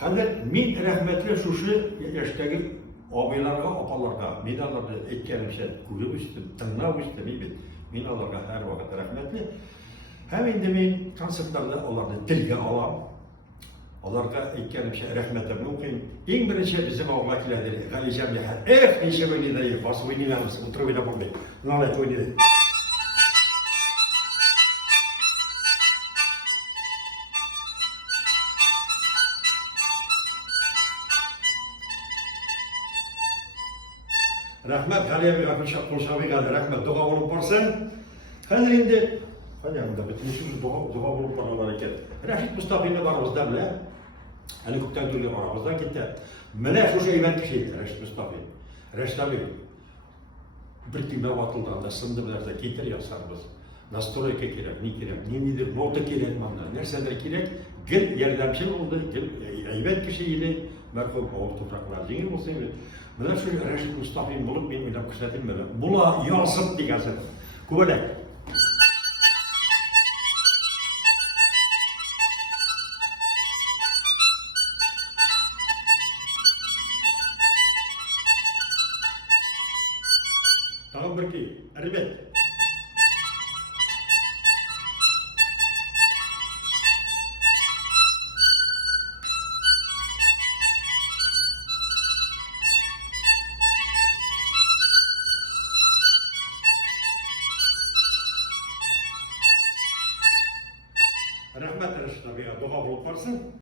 Hadi min rahmetli şuşu yaştaki abilarga, apalarga, minalarda etkenim şey, kuyruğu üstü, tırnağı üstü mi bit. Minalarga her vakit rahmetli. Hem indi min konsertlerde onları dilge alam. Onlarga etkenim şey, rahmetli okuyayım. En birinci bizim avlakileri, Galicem Yahar. Nişe oynaydı, bas oynayamaz, oturup oynayamaz. Nalet oynadı. Rahmet Aliye bir akıl konuşamı geldi. Rahmet dua olup varsan. Hadi indi. Hadi yanında bitirmişiz dua olup var hareket. Raşit Mustafa ile var bizden bile. Helikopter duruyor aramızdan gitti. Mene şu şey ben kişiydi Raşit Mustafa. Raşit abi. Bir tüme vatıldığında sındı bilerse getir yazarımız. Nastroyka kirek, ne kirek, nedir, nota kirek mamla. Nerseler kirek, gel yardımcı oldu, gel evet kişiydi. Merhaba o topraklar zengin olsa evet. Bana şu Raşit Mustafa'yı bulup benim ile kuşatayım böyle. Bula yansıt diyorsun. Kuvalek. Tamam berki, arrivet. Rahmet Raşit abiye dua bulup varsın.